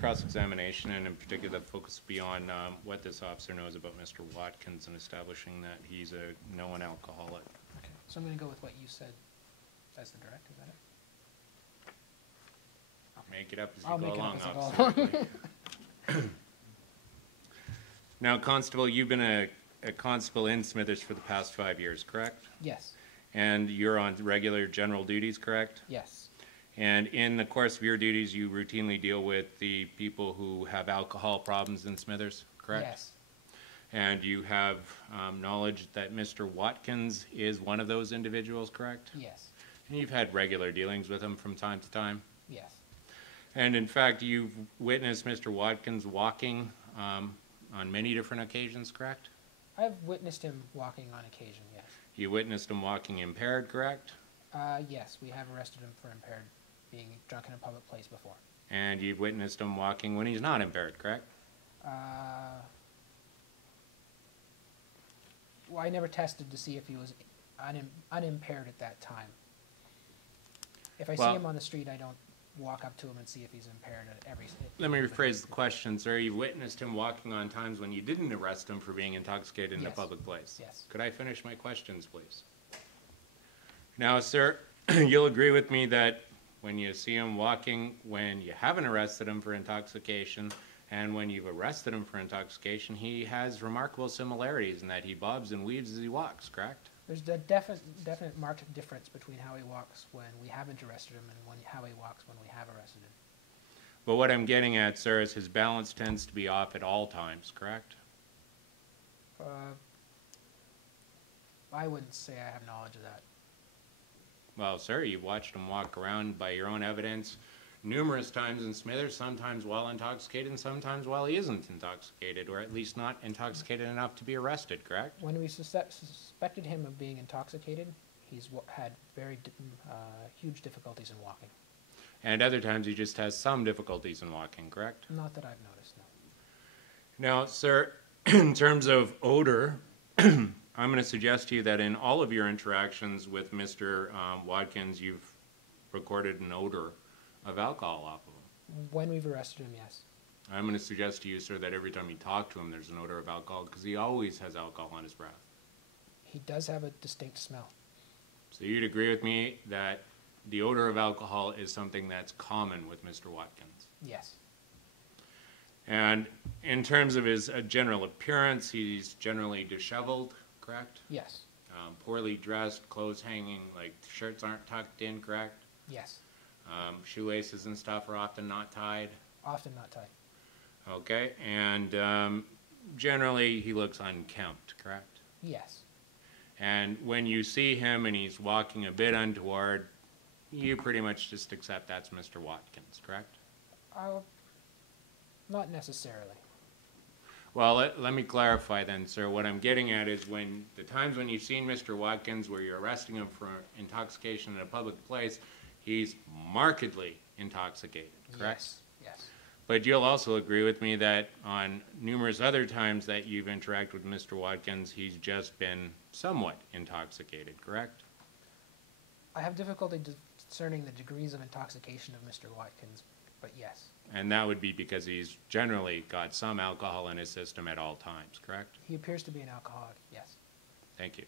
Cross-examination, and in particular the focus be on what this officer knows about Mr. Watkins and establishing that he's a known alcoholic. Okay, so I'm going to go with what you said as the direct, is that it? Make it up as I'll you go make it up along, as I go officer. along. Now, Constable, you've been a constable in Smithers for the past 5 years, correct? Yes. And you're on regular general duties, correct? Yes. And in the course of your duties, you routinely deal with the people who have alcohol problems in Smithers, correct? Yes. And you have knowledge that Mr. Watkins is one of those individuals, correct? Yes. And you've had regular dealings with him from time to time? Yes. And in fact, you've witnessed Mr. Watkins walking on many different occasions, correct? I've witnessed him walking on occasion, yes. You witnessed him walking impaired, correct? Yes, we have arrested him for impaired being drunk in a public place before. And you've witnessed him walking when he's not impaired, correct? Well, I never tested to see if he was unimpaired at that time. If I see him on the street, I don't walk up to him and see if he's impaired at every... Let me rephrase the question, sir. You've witnessed him walking on times when you didn't arrest him for being intoxicated in a public place. Yes. Could I finish my questions, please? Now, sir, you'll agree with me that when you see him walking when you haven't arrested him for intoxication and when you've arrested him for intoxication, he has remarkable similarities in that he bobs and weaves as he walks, correct? There's a definite marked difference between how he walks when we haven't arrested him and how he walks when we have arrested him. But what I'm getting at, sir, is his balance tends to be off at all times, correct? I wouldn't say I have knowledge of that. Well, sir, you've watched him walk around by your own evidence numerous times in Smithers, sometimes while intoxicated and sometimes while he isn't intoxicated, or at least not intoxicated enough to be arrested, correct? When we suspected him of being intoxicated, he's had very huge difficulties in walking. And other times he just has some difficulties in walking, correct? Not that I've noticed, no. Now, sir, in terms of odor, I'm going to suggest to you that in all of your interactions with Mr. Watkins, you've recorded an odor of alcohol off of him. When we've arrested him, yes. I'm going to suggest to you, sir, that every time you talk to him, there's an odor of alcohol because he always has alcohol on his breath. He does have a distinct smell. So you'd agree with me that the odor of alcohol is something that's common with Mr. Watkins? Yes. And in terms of his general appearance, he's generally disheveled, correct? Yes. Poorly dressed, clothes hanging, like shirts aren't tucked in, correct? Yes. Shoelaces and stuff are often not tied. Often not tied. Okay, and generally he looks unkempt, correct? Yes. And when you see him and he's walking a bit untoward, you pretty much just accept that's Mr. Watkins, correct? Not necessarily. Well, let me clarify then, sir. What I'm getting at is when the times when you've seen Mr. Watkins where you're arresting him for intoxication in a public place, he's markedly intoxicated, correct? Yes. Yes. But you'll also agree with me that on numerous other times that you've interacted with Mr. Watkins, he's just been somewhat intoxicated, correct? I have difficulty discerning the degrees of intoxication of Mr. Watkins, but yes. And that would be because he's generally got some alcohol in his system at all times, correct? He appears to be an alcoholic, yes. Thank you.